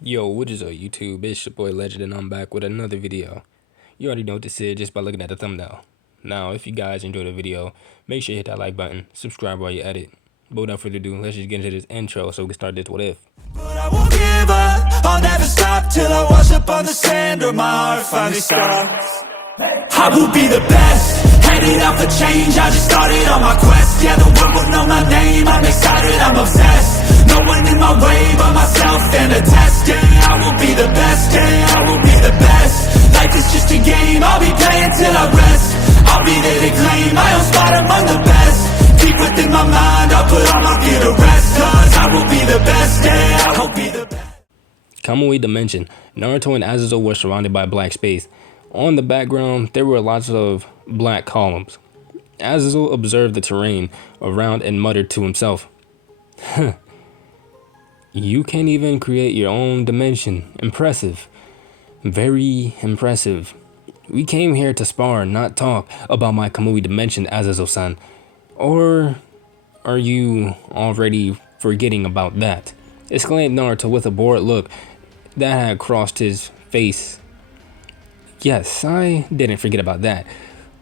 Yo, what is up YouTube? It's your boy Legend and I'm back with another video. You already know what this is just by looking at the thumbnail. Now, if you guys enjoyed the video, make sure you hit that like button, subscribe while you edit. But without further ado, let's just get into this intro so we can start this what if. But I won't give up, I'll never stop till I wash up on the sand or my heart finally stops. I will be the best, headed out for change, I just started on my quest. Yeah, the world will know my name, I'm excited, I'm obsessed. No one in my way but myself and a test. Yeah, I will be the best, yeah, I will be the best. Life is just a game, I'll be playing till I rest. I'll be there to claim my own spot among the best. Deep within my mind, I'll put all my fear to rest. Cause I will be the best, yeah, I will be the best. Kamui Dimension. Naruto and Azazel were surrounded by black space. On the background, there were lots of black columns. Azazel observed the terrain around and muttered to himself, You can't even create your own dimension. Impressive. Very impressive. We came here to spar, not talk about my Kamui dimension, Azazel-san. Or are you already forgetting about that? Exclaimed Naruto with a bored look that had crossed his face. Yes, I didn't forget about that.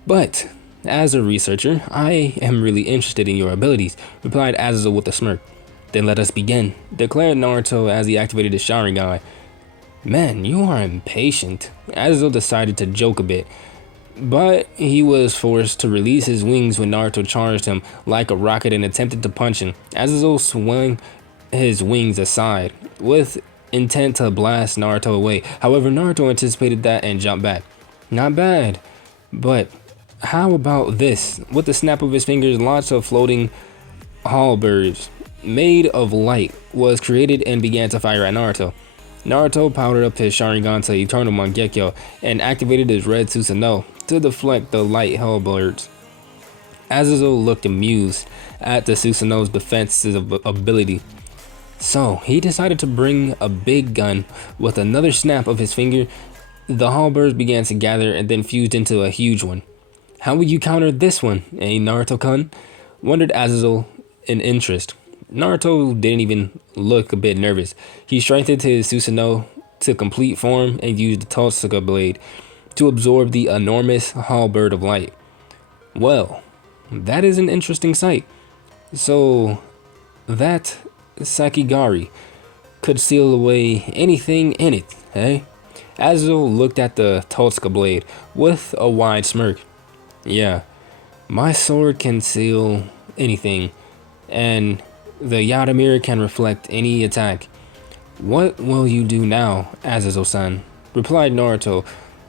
But as a researcher, I am really interested in your abilities, replied Azazel with a smirk. Then let us begin, declared Naruto as he activated his Sharingan. Man, you are impatient. Azazel decided to joke a bit, but he was forced to release his wings when Naruto charged him like a rocket and attempted to punch him. Azazel swung his wings aside with intent to blast Naruto away. However, Naruto anticipated that and jumped back. Not bad, but how about this? With the snap of his fingers, lots of floating halberds made of light was created and began to fire at Naruto. Naruto powered up his Sharingan to Eternal Mangekyo and activated his red Susanoo to deflect the light halberds. Azazel looked amused at the Susanoo's defensive ability. So, he decided to bring a big gun. With another snap of his finger, the halberds began to gather and then fused into a huge one. How will you counter this one, eh, Naruto-kun? Wondered Azazel in interest. Naruto didn't even look a bit nervous. He strengthened his Susanoo to complete form and used the Totsuka blade to absorb the enormous halberd of light. Well, that is an interesting sight. So, that Sakigari could seal away anything in it, eh? Azazel looked at the Totsuka blade with a wide smirk. Yeah, my sword can seal anything, and the Yadamir can reflect any attack. What will you do now, Azazel-san? Replied Naruto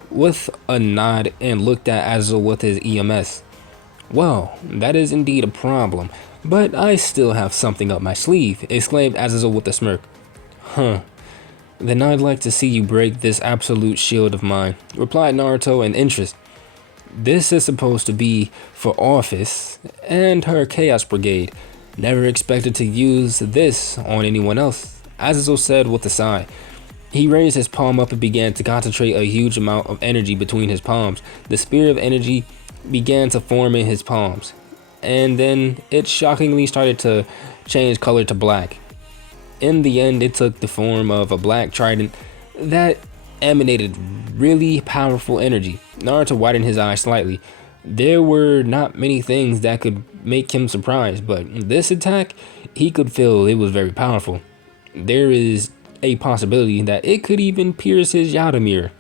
with a nod and looked at Azazel with his EMS. Well, that is indeed a problem, but I still have something up my sleeve, exclaimed Azazel with a smirk. Huh. Then I'd like to see you break this absolute shield of mine, replied Naruto in interest. This is supposed to be for Office and her Chaos Brigade. Never expected to use this on anyone else, Azazel said with a sigh. He raised his palm up and began to concentrate a huge amount of energy between his palms. The spear of energy began to form in his palms, and then it shockingly started to change color to black. In the end, it took the form of a black trident that emanated really powerful energy. Naruto widened his eyes slightly. There were not many things that could make him surprised, but this attack, he could feel it was very powerful. There is a possibility that it could even pierce his Yadamir.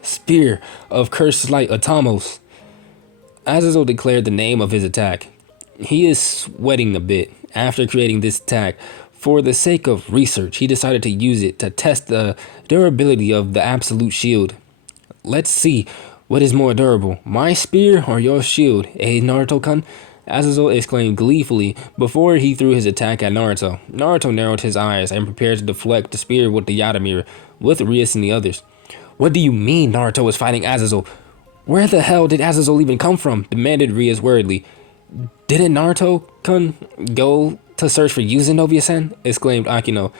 Spear of Cursed Light Atamos. Azazel declared the name of his attack. He is sweating a bit. After creating this attack, for the sake of research, he decided to use it to test the durability of the absolute shield. Let's see what is more durable, my spear or your shield, eh, Naruto-kun? Azazel exclaimed gleefully before he threw his attack at Naruto. Naruto narrowed his eyes and prepared to deflect the spear with the Yadamir, with Rias and the others. What do you mean Naruto was fighting Azazel? Where the hell did Azazel even come from? Demanded Rias worriedly. Didn't Naruto-kun go to search for Uzumaki-san? Exclaimed Akino.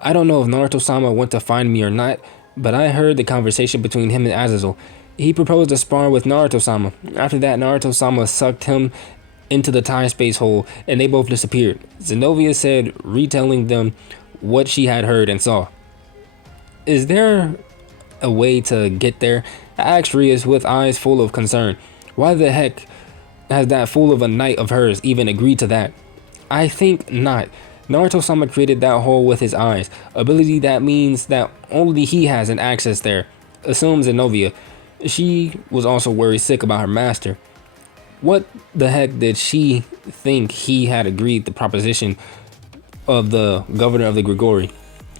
I don't know if Naruto-sama went to find me or not, but I heard the conversation between him and Azazel. He proposed a spar with Naruto-sama. After that, Naruto-sama sucked him into the time space hole and they both disappeared. Zenobia said, retelling them what she had heard and saw. Is there a way to get there? I asked Rias with eyes full of concern. Why the heck has that fool of a knight of hers even agreed to that? I think not. Naruto-sama created that hole with his eyes, ability that means that only he has an access there, assumes Zenovia. She was also worried sick about her master. What the heck did she think he had agreed the proposition of the governor of the Grigori?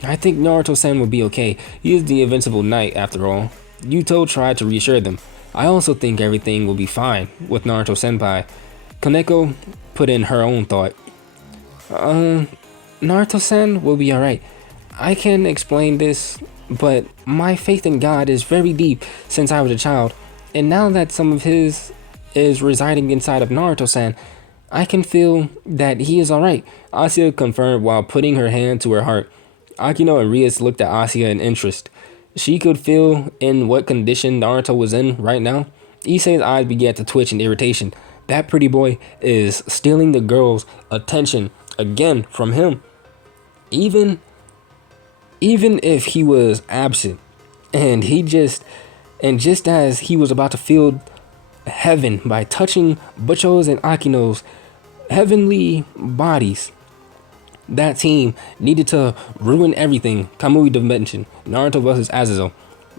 I think Naruto-san would be okay. He is the invincible knight after all. Yuto tried to reassure them. I also think everything will be fine with Naruto-senpai. Kaneko put in her own thought. Naruto-san will be alright. I can explain this, but my faith in God is very deep since I was a child, and now that some of his is residing inside of Naruto-san, I can feel that he is alright. Asuka confirmed while putting her hand to her heart. Akino and Rias looked at Asuka in interest. She could feel in what condition Naruto was in right now. Issei's eyes began to twitch in irritation. That pretty boy is stealing the girl's attention again from him. Even if he was absent and just as he was about to feel heaven by touching Butcho's and Akino's heavenly bodies, that team needed to ruin everything. Kamui Dimension, Naruto vs. Azazel.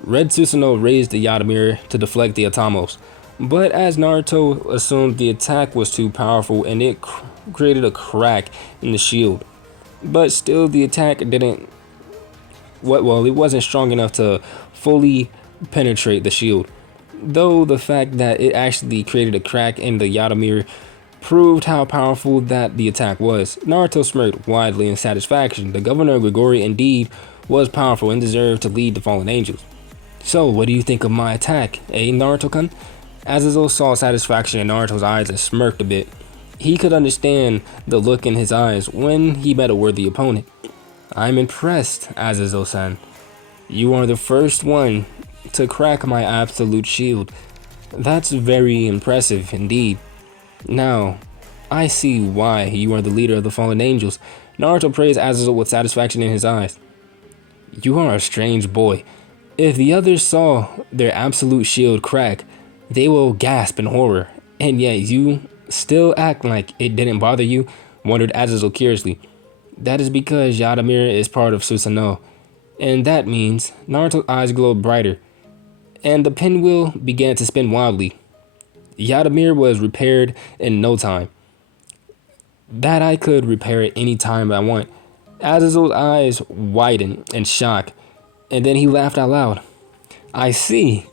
Red Susanoo raised the Yadamir to deflect the Atamos, but as Naruto assumed the attack was too powerful and it created a crack in the shield. But still the attack it wasn't strong enough to fully penetrate the shield. Though the fact that it actually created a crack in the Yadamir proved how powerful that the attack was. Naruto smirked widely in satisfaction. The governor of Grigori indeed was powerful and deserved to lead the fallen angels. So, what do you think of my attack, Naruto-kun? Azazel saw satisfaction in Naruto's eyes and smirked a bit. He could understand the look in his eyes when he met a worthy opponent. I'm impressed, Azazel-san. You are the first one to crack my absolute shield. That's very impressive indeed. Now, I see why you are the leader of the fallen angels. Naruto praised Azazel with satisfaction in his eyes. You are a strange boy. If the others saw their absolute shield crack, they will gasp in horror. And yet you still act like it didn't bother you, wondered Azazel curiously. That is because Yadamir is part of Susanoo. And that means Naruto's eyes glowed brighter, and the pinwheel began to spin wildly. Yadamir was repaired in no time. That I could repair it any time I want. Azazel's eyes widened in shock, and then he laughed out loud. I see.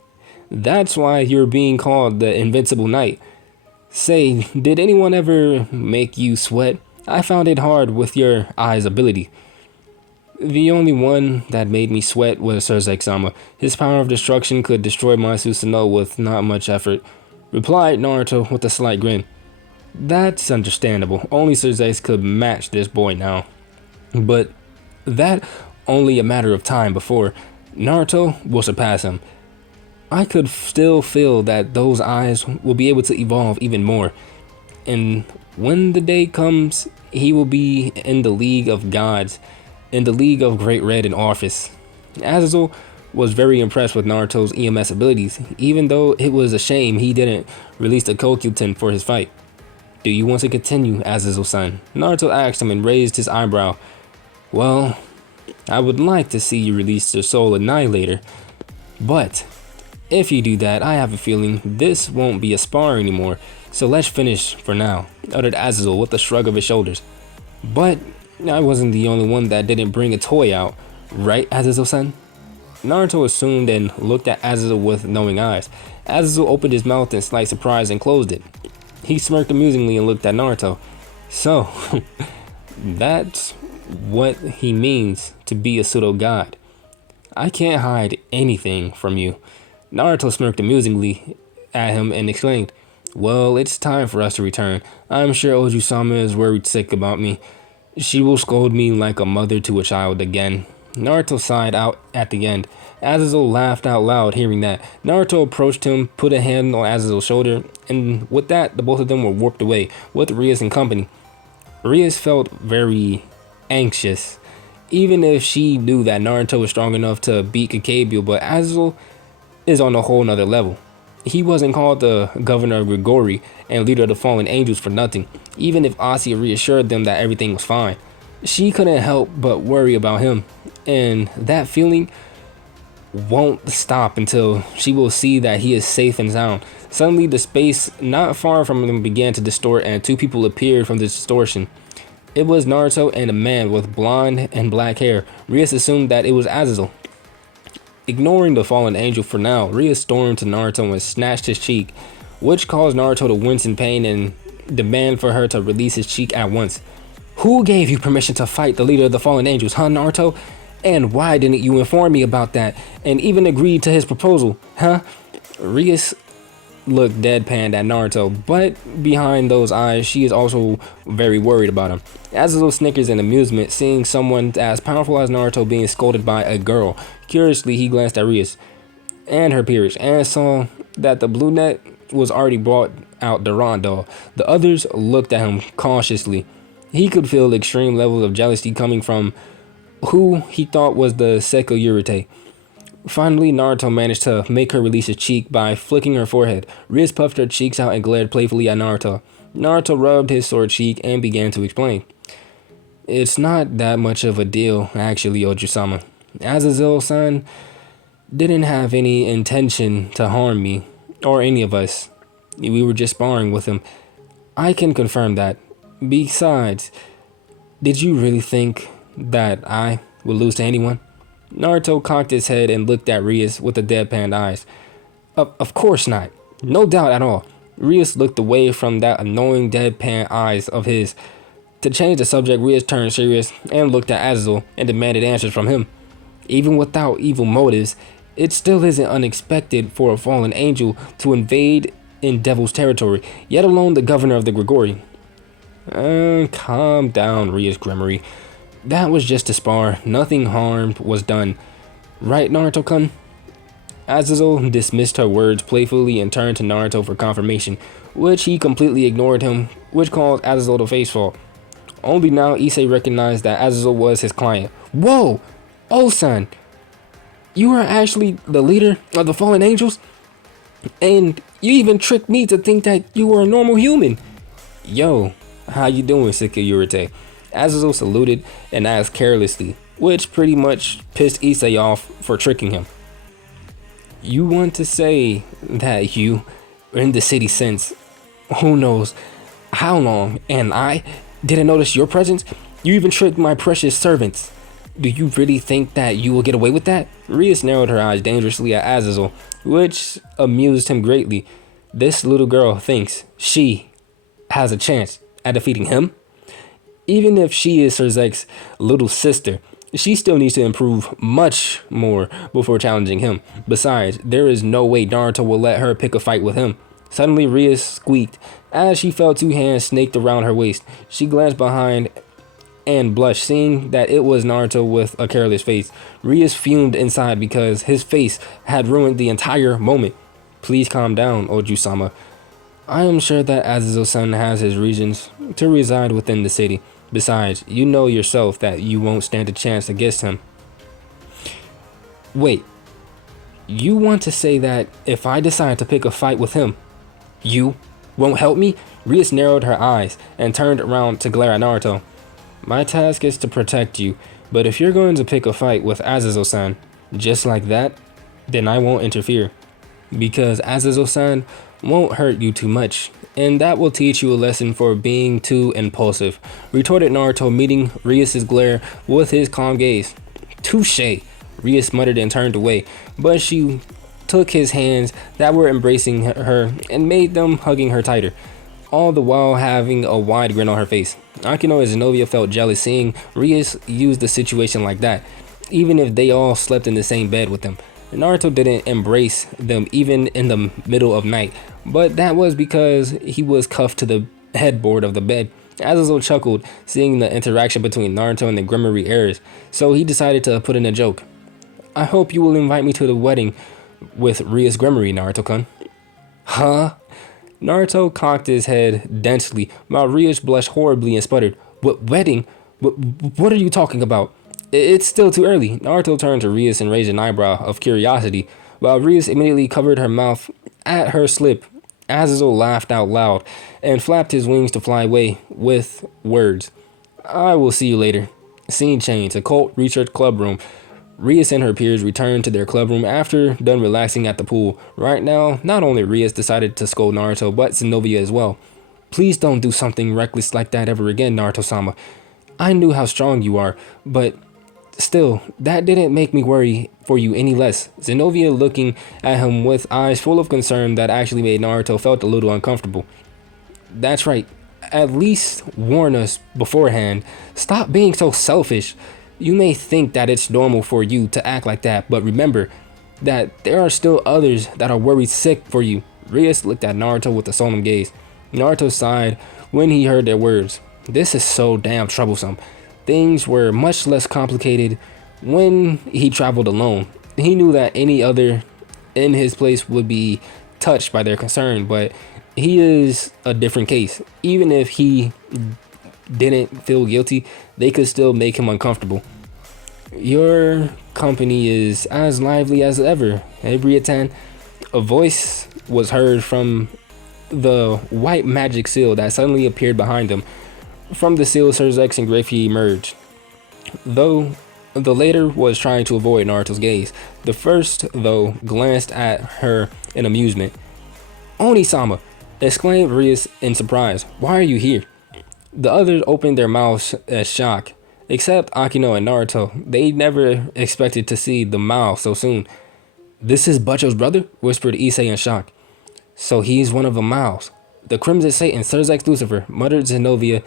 That's why you're being called the Invincible Knight. Say, did anyone ever make you sweat? I found it hard with your eyes' ability. The only one that made me sweat was Sirzechs. His power of destruction could destroy my Susanoo with not much effort, replied Naruto with a slight grin. That's understandable. Only Sirzechs could match this boy now. But that only a matter of time before Naruto will surpass him. I could still feel that those eyes will be able to evolve even more. And when the day comes, he will be in the League of Gods, in the League of Great Red in office. Azazel was very impressed with Naruto's EMS abilities, even though it was a shame he didn't release the Kokyuten for his fight. Do you want to continue, Azazel-san? Naruto asked him and raised his eyebrow. Well, I would like to see you release the Soul Annihilator, but if you do that, I have a feeling this won't be a spar anymore, so let's finish for now, uttered Azazel with a shrug of his shoulders. But I wasn't the only one that didn't bring a toy out, right, Azazel-san? Naruto assumed and looked at Azazel with knowing eyes. Azazel opened his mouth in slight surprise and closed it. He smirked amusingly and looked at Naruto. So, that's what he means to be a pseudo-god. I can't hide anything from you. Naruto smirked amusingly at him and exclaimed, well, it's time for us to return. I'm sure Oju-sama is worried sick about me. She will scold me like a mother to a child again. Naruto sighed out at the end. Azazel laughed out loud hearing that. Naruto approached him, put a hand on Azazel's shoulder, and with that, the both of them were warped away with Rias and company. Rias felt very anxious Even if she knew that Naruto was strong enough to beat Kakebyo, but Azazel is on a whole nother level. He wasn't called the governor of Grigori and leader of the fallen angels for nothing, even if Asuka reassured them that everything was fine. She couldn't help but worry about him, and that feeling won't stop until she will see that he is safe and sound. Suddenly, the space not far from them began to distort, and two people appeared from the distortion. It was Naruto and a man with blonde and black hair. Rias assumed that it was Azazel. Ignoring the fallen angel for now, Rias stormed to Naruto and snatched his cheek, which caused Naruto to wince in pain and demand for her to release his cheek at once. Who gave you permission to fight the leader of the fallen angels, huh, Naruto? And why didn't you inform me about that and even agree to his proposal, huh? Rias looked deadpan at Naruto, but behind those eyes, she is also very worried about him. Azazel snickers in amusement, seeing someone as powerful as Naruto being scolded by a girl. Curiously, he glanced at Rias and her peers and saw that the blue net was already brought out the Rondell. The others looked at him cautiously. He could feel extreme levels of jealousy coming from who he thought was the Seko Yurite. Finally, Naruto managed to make her release his cheek by flicking her forehead. Riz puffed her cheeks out and glared playfully at Naruto. Naruto rubbed his sore cheek and began to explain. It's not that much of a deal, actually, Oju-sama. Azazel-san didn't have any intention to harm me, or any of us. We were just sparring with him. I can confirm that. Besides, did you really think that I would lose to anyone? Naruto cocked his head and looked at Rias with the deadpan eyes. Of course not. No doubt at all. Rias looked away from that annoying deadpan eyes of his. To change the subject, Rias turned serious and looked at Azazel and demanded answers from him. Even without evil motives, it still isn't unexpected for a fallen angel to invade in Devil's territory, yet alone the governor of the Grigori. Calm down, Rias Gremory. That was just a spar. Nothing harmed was done. Right, Naruto-kun? Azazel dismissed her words playfully and turned to Naruto for confirmation, which he completely ignored him, which caused Azazel to face fall. Only now Issei recognized that Azazel was his client. Whoa! Oh-san! You are actually the leader of the fallen angels? And you even tricked me to think that you were a normal human. Yo, how you doing, Seko Yurite? Azazel saluted and asked carelessly, which pretty much pissed Issei off for tricking him. You want to say that you were in the city since who knows how long, and I didn't notice your presence? You even tricked my precious servants. Do you really think that you will get away with that? Rias narrowed her eyes dangerously at Azazel, which amused him greatly. This little girl thinks she has a chance at defeating him? Even if she is Sirzechs' little sister, she still needs to improve much more before challenging him. Besides, there is no way Naruto will let her pick a fight with him. Suddenly, Rias squeaked as she felt two hands snaked around her waist. She glanced behind and blushed, seeing that it was Naruto with a careless face. Rias fumed inside because his face had ruined the entire moment. Please calm down, Oju-sama. I am sure that Azazel-san has his reasons to reside within the city. Besides, you know yourself that you won't stand a chance against him. Wait, you want to say that if I decide to pick a fight with him, you won't help me? Rias narrowed her eyes and turned around to glare at Naruto. My task is to protect you, but if you're going to pick a fight with Azazel-san, just like that, then I won't interfere. Because Azazel-san won't hurt you too much, and that will teach you a lesson for being too impulsive, retorted Naruto, meeting Rias' glare with his calm gaze. Touché, Rias muttered and turned away, but she took his hands that were embracing her and made them hugging her tighter, all the while having a wide grin on her face. Akino and Zenobia felt jealous seeing Rias use the situation like that, even if they all slept in the same bed with them. Naruto didn't embrace them even in the middle of night, but that was because he was cuffed to the headboard of the bed. Azazel chuckled, seeing the interaction between Naruto and the Gremory heirs, so he decided to put in a joke. I hope you will invite me to the wedding with Rias Gremory, Naruto-kun. Huh? Naruto cocked his head densely, while Rias blushed horribly and sputtered. What wedding? What are you talking about? It's still too early. Naruto turned to Rias and raised an eyebrow of curiosity, while Rias immediately covered her mouth at her slip. Azazel laughed out loud and flapped his wings to fly away with words. I will see you later. Scene change. Occult Research Club room. Rias and her peers returned to their club room after done relaxing at the pool. Right now, not only Rias decided to scold Naruto, but Zenobia as well. Please don't do something reckless like that ever again, Naruto-sama. I knew how strong you are, but still, that didn't make me worry for you any less. Zenobia looking at him with eyes full of concern that actually made Naruto felt a little uncomfortable. That's right. At least warn us beforehand. Stop being so selfish. You may think that it's normal for you to act like that, but remember that there are still others that are worried sick for you. Rias looked at Naruto with a solemn gaze. Naruto sighed when he heard their words. This is so damn troublesome. Things were much less complicated when he traveled alone. He knew that any other in his place would be touched by their concern, but he is a different case. Even if he didn't feel guilty, they could still make him uncomfortable. Your company is as lively as ever, Briatan. A voice was heard from the white magic seal that suddenly appeared behind them. From the seal, Sirzechs and Graphy emerged. Though the latter was trying to avoid Naruto's gaze, the first, though, glanced at her in amusement. Oni-sama! Exclaimed Rias in surprise. Why are you here? The others opened their mouths as shock. Except Akino and Naruto, they never expected to see the Mao so soon. This is Butcho's brother? Whispered Issei in shock. So he's one of the Maos. The Crimson Satan, Sirzechs Lucifer, muttered Zenobia,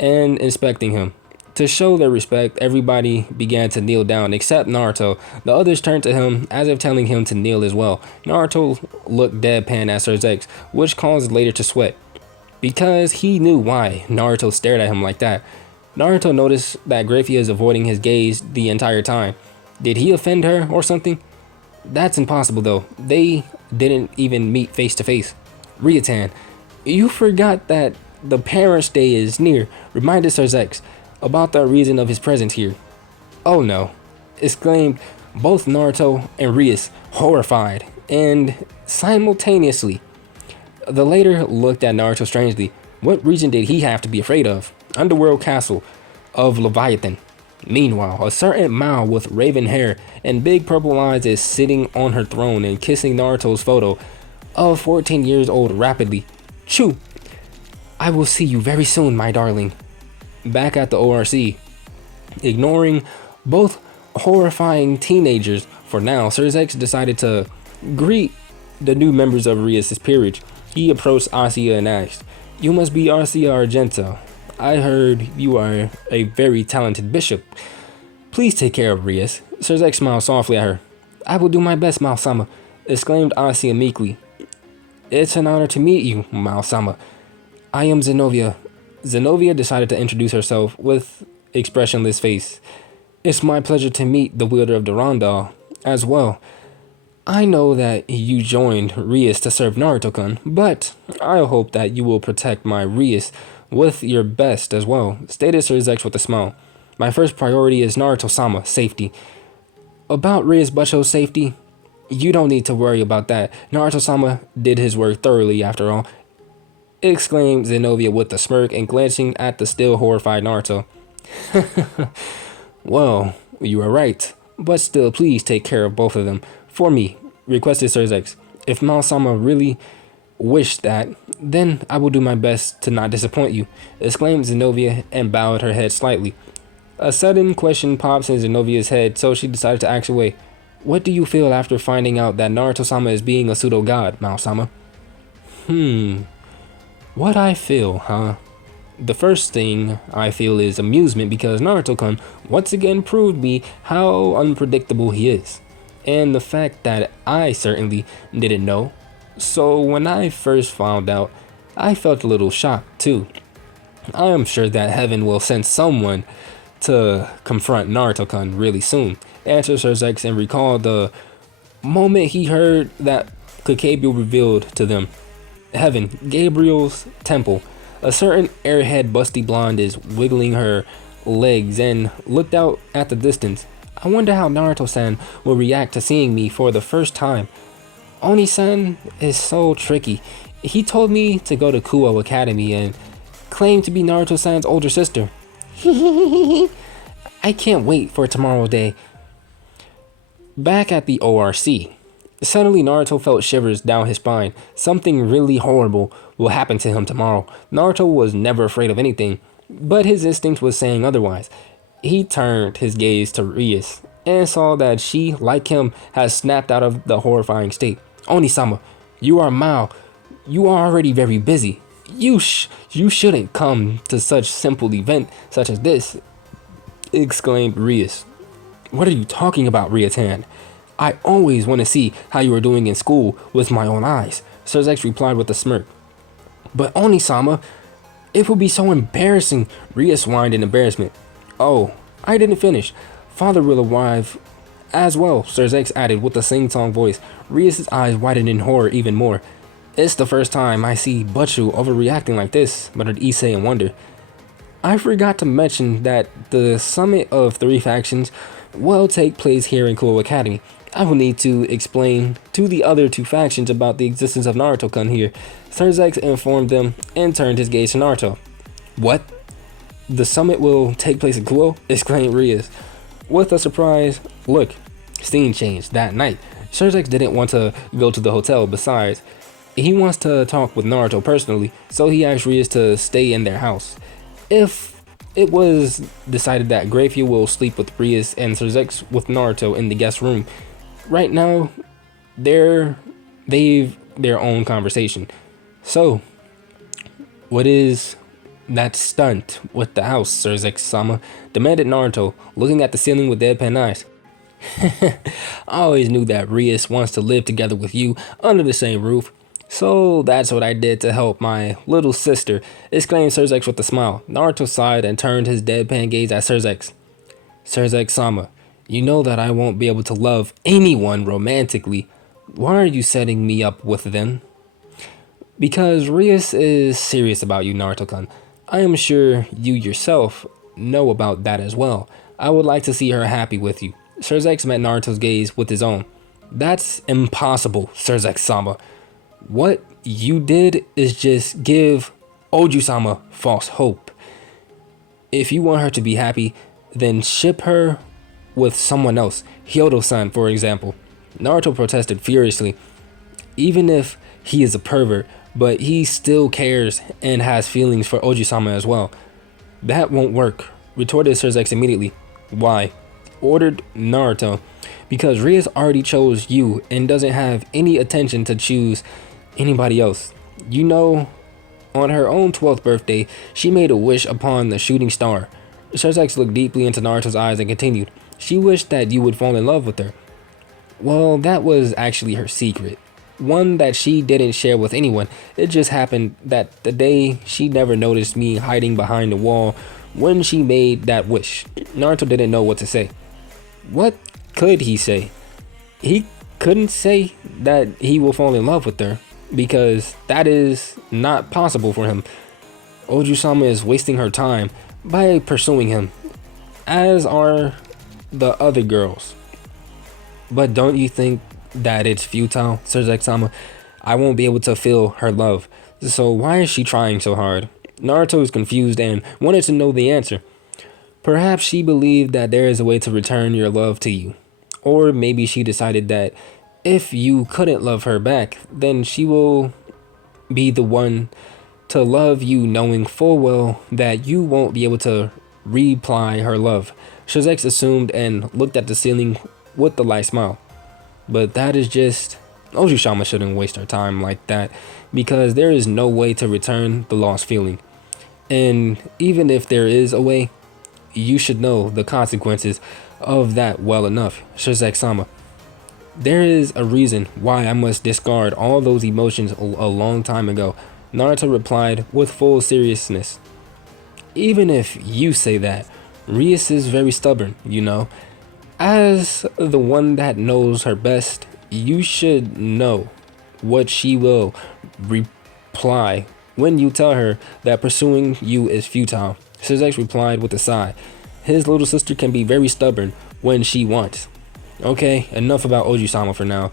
and inspecting him. To show their respect, everybody began to kneel down except Naruto. The others turned to him as if telling him to kneel as well. Naruto looked deadpan at Sirzechs, which caused later to sweat, because he knew why Naruto stared at him like that. Naruto noticed that Graphy is avoiding his gaze the entire time. Did he offend her or something? That's impossible though. They didn't even meet face to face. Riatan, you forgot that the Parents' Day is near, reminded Sirzechs about the reason of his presence here. Oh no, exclaimed both Naruto and Rias, horrified, and simultaneously. The latter looked at Naruto strangely. What reason did he have to be afraid of? Underworld Castle of Leviathan. Meanwhile, a certain Mao with raven hair and big purple eyes is sitting on her throne and kissing Naruto's photo of 14 years old rapidly. Chew! I will see you very soon, my darling. Back at the ORC, ignoring both horrifying teenagers for now, Sirzechs decided to greet the new members of Rias' peerage. He approached Asia and asked, You must be Arcia Argento. I heard you are a very talented bishop. Please take care of Rias. Sirzechs smiled softly at her. I will do my best, Mao-sama, exclaimed Asia meekly. It's an honor to meet you, Mao-sama. I am Zenobia. Zenobia decided to introduce herself with expressionless face. It's my pleasure to meet the wielder of Durandal as well. I know that you joined Rias to serve Naruto-kun, but I hope that you will protect my Rias with your best as well, stated Sirzechs with a smile. My first priority is Naruto-sama, safety. About Rias Butcho's safety, you don't need to worry about that. Naruto-sama did his work thoroughly after all, exclaimed Zenobia with a smirk and glancing at the still horrified Naruto. Well, you are right, but still please take care of both of them. For me, requested Sirzechs. If Mao-sama really wished that, then I will do my best to not disappoint you, exclaimed Zenobia and bowed her head slightly. A sudden question pops in Zenobia's head, so she decided to ask away. What do you feel after finding out that Naruto-sama is being a pseudo-god, Mao-sama? What I feel, huh? The first thing I feel is amusement because Naruto-kun once again proved me how unpredictable he is. And the fact that I certainly didn't know. So when I first found out, I felt a little shocked too. I am sure that heaven will send someone to confront Naruto-kun really soon, answered Sirzechs and recalled the moment he heard that Kakebyo revealed to them. Heaven, Gabriel's temple. A certain airhead busty blonde is wiggling her legs and looked out at the distance. I wonder how Naruto-san will react to seeing me for the first time. Oni-san is so tricky. He told me to go to Kuo Academy and claimed to be Naruto-san's older sister. I can't wait for tomorrow day. Back at the ORC. Suddenly Naruto felt shivers down his spine. Something really horrible will happen to him tomorrow. Naruto was never afraid of anything, but his instinct was saying otherwise. He turned his gaze to Rias and saw that she, like him, had snapped out of the horrifying state. Oni-sama, you are Mao. You are already very busy. You shouldn't come to such simple event such as this, exclaimed Rias. What are you talking about, Riatan? I always want to see how you are doing in school with my own eyes, Sirzechs replied with a smirk. But Oni-sama, it would be so embarrassing, Rias whined in embarrassment. Oh, I didn't finish. Father will arrive as well, Sirzechs added with a sing-song voice. Rias' eyes widened in horror even more. It's the first time I see Butchu overreacting like this, muttered Issei in wonder. I forgot to mention that the summit of 3 factions will take place here in Kuo Academy. I will need to explain to the other 2 factions about the existence of Naruto-kun here. Sirzechs informed them and turned his gaze to Naruto. What? The summit will take place in Kuo? Exclaimed Rias. With a surprise look, scene changed that night. Sirzechs didn't want to go to the hotel. Besides, he wants to talk with Naruto personally, so he asked Rias to stay in their house. If it was decided that Greyfuel will sleep with Rias and Sirzechs with Naruto in the guest room, right now they've their own conversation. So, what is that stunt with the house, Sirzechs-sama? Demanded Naruto, looking at the ceiling with deadpan eyes. I always knew that Rias wants to live together with you under the same roof. So that's what I did to help my little sister, exclaimed Sirzechs with a smile. Naruto sighed and turned his deadpan gaze at Sirzechs. Sirzechs-sama, you know that I won't be able to love anyone romantically. Why are you setting me up with them? Because Rias is serious about you, Naruto-kun. I am sure you yourself know about that as well. I would like to see her happy with you. Sirzechs met Naruto's gaze with his own. That's impossible, Sirzechs-sama. What you did is just give Oju-sama false hope. If you want her to be happy, then ship her with someone else, Hyodo-san, for example. Naruto protested furiously. Even if he is a pervert, but he still cares and has feelings for Oju-sama as well. That won't work, retorted Sirzechs immediately. Why? Ordered Naruto. Because Rias already chose you and doesn't have any attention to choose anybody else. You know, on her own 12th birthday, she made a wish upon the shooting star. Sirzechs looked deeply into Naruto's eyes and continued. She wished that you would fall in love with her. Well, that was actually her secret. One that she didn't share with anyone. It just happened that the day she never noticed me hiding behind the wall when she made that wish. Naruto didn't know what to say. What could he say? He couldn't say that he will fall in love with her, because that is not possible for him. Oju-sama is wasting her time by pursuing him, as are the other girls. But don't you think that it's futile, Sirzechs-sama? I won't be able to feel her love. So why is she trying so hard? Naruto is confused and wanted to know the answer. Perhaps she believed that there is a way to return your love to you. Or maybe she decided that if you couldn't love her back, then she will be the one to love you, knowing full well that you won't be able to reply her love. Sirzechs assumed and looked at the ceiling with a light smile. But that is just... Oju-sama shouldn't waste her time like that, because there is no way to return the lost feeling. And even if there is a way, you should know the consequences of that well enough, Sirzechs-sama. There is a reason why I must discard all those emotions a long time ago, Naruto replied with full seriousness. Even if you say that, Rias is very stubborn, you know. As the one that knows her best, you should know what she will reply when you tell her that pursuing you is futile. Sirzechs replied with a sigh. his little sister can be very stubborn when she wants. Okay, enough about Oji-sama for now.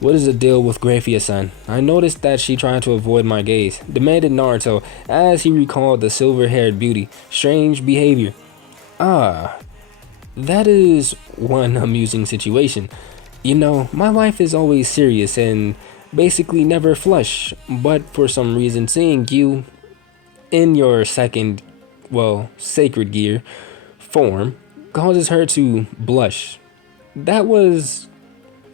What is the deal with Grafia-san? I noticed that she tried to avoid my gaze, demanded Naruto as he recalled the silver-haired beauty. Strange behavior. Ah, that is one amusing situation. You know, my wife is always serious and basically never flush, but for some reason seeing you in your second, well, sacred gear form causes her to blush. That was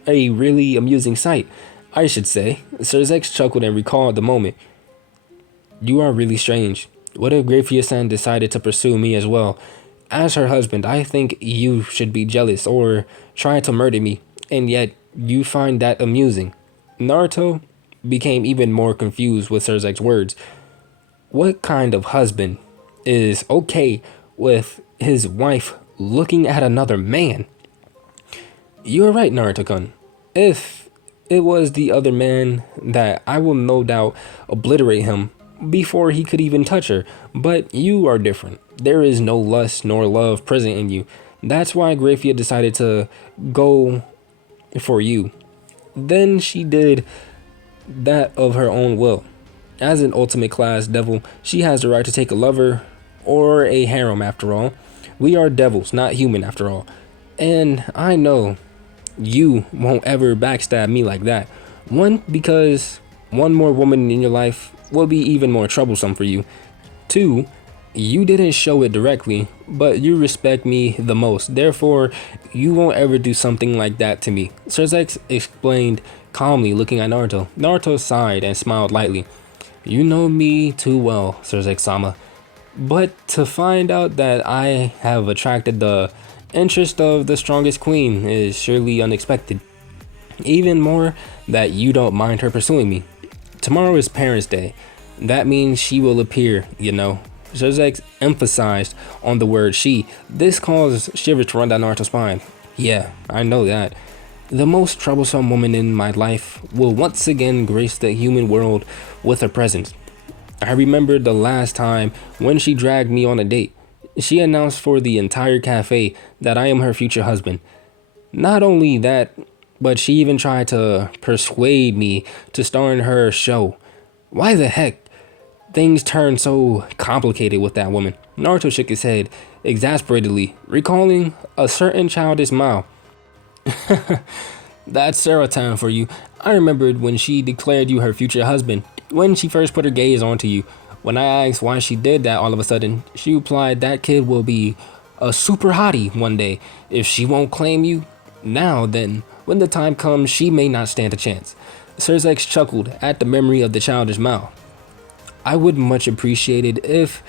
a really amusing sight, I should say. Sirzechs chuckled and recalled the moment. You are really strange. What if Grafia-san decided to pursue me as well? As her husband, I think you should be jealous or try to murder me, and yet you find that amusing. Naruto became even more confused with Sirzechs' words. What kind of husband is okay with his wife looking at another man? You're right, Naruto-kun. If it was the other man, that I will no doubt obliterate him before he could even touch her. But you are different. There is no lust nor love present in you. That's why Grafia decided to go for you. Then she did that of her own will. As an ultimate class devil, she has the right to take a lover or a harem after all. We are devils, not human after all. And I know you won't ever backstab me like that. One, because one more woman in your life will be even more troublesome for you. Two, you didn't show it directly, but you respect me the most. Therefore, you won't ever do something like that to me. Sirzechs explained calmly, looking at Naruto. Naruto sighed and smiled lightly. You know me too well, Sirzechs-sama. But to find out that I have attracted the interest of the strongest queen is surely unexpected. Even more that you don't mind her pursuing me. Tomorrow is Parents' Day. That means she will appear, you know. Sirzechs emphasized on the word she. This caused shivers to run down Naruto's spine. Yeah, I know that. The most troublesome woman in my life will once again grace the human world with her presence. I remembered the last time when she dragged me on a date. She announced for the entire cafe that I am her future husband. Not only that, but she even tried to persuade me to star in her show. Why the heck? Things turned so complicated with that woman. Naruto shook his head exasperatedly, recalling a certain childish smile. That's Sarah-tan for you. I remembered when she declared you her future husband, when she first put her gaze onto you. When I asked why she did that all of a sudden, she replied that kid will be a super hottie one day. If she won't claim you now, then when the time comes, she may not stand a chance. Sirzechs chuckled at the memory of the childish mouth. I would much appreciate it if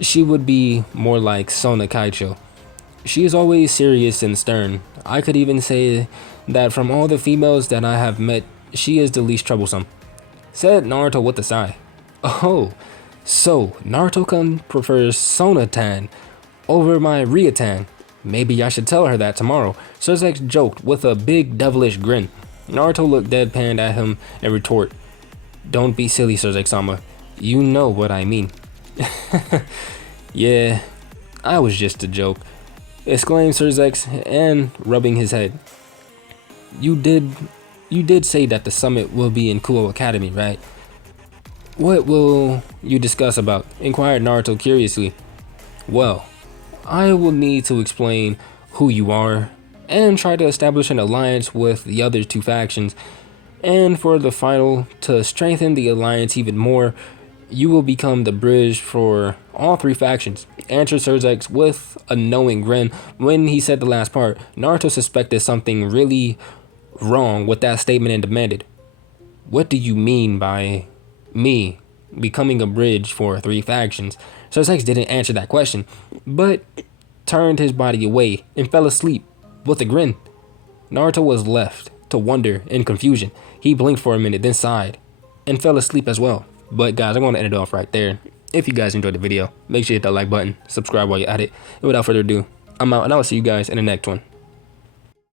she would be more like Sona Kaicho. She is always serious and stern. I could even say that from all the females that I have met, she is the least troublesome. Said Naruto with a sigh. Oh, so Naruto-kun prefers Sona-tan over my Ria-tan. Maybe I should tell her that tomorrow. Sirzechs joked with a big devilish grin. Naruto looked deadpan at him and retorted, Don't be silly, Sirzechs-sama. You know what I mean. Yeah, I was just a joke, exclaimed Sirzechs and rubbing his head. You did say that the summit will be in Kuo Academy, right? What will you discuss about? Inquired Naruto curiously. Well, I will need to explain who you are and try to establish an alliance with the other two factions. And for the final, to strengthen the alliance even more, you will become the bridge for all three factions, answered Sirzechs with a knowing grin. When he said the last part, Naruto suspected something really wrong with that statement and demanded, What do you mean by me becoming a bridge for three factions? Sirzechs didn't answer that question, but turned his body away and fell asleep with a grin. Naruto was left to wonder in confusion. He blinked for a minute, then sighed, and fell asleep as well. But guys, I'm going to end it off right there. If you guys enjoyed the video, make sure you hit that like button, subscribe while you're at it. And without further ado, I'm out, and I will see you guys in the next one.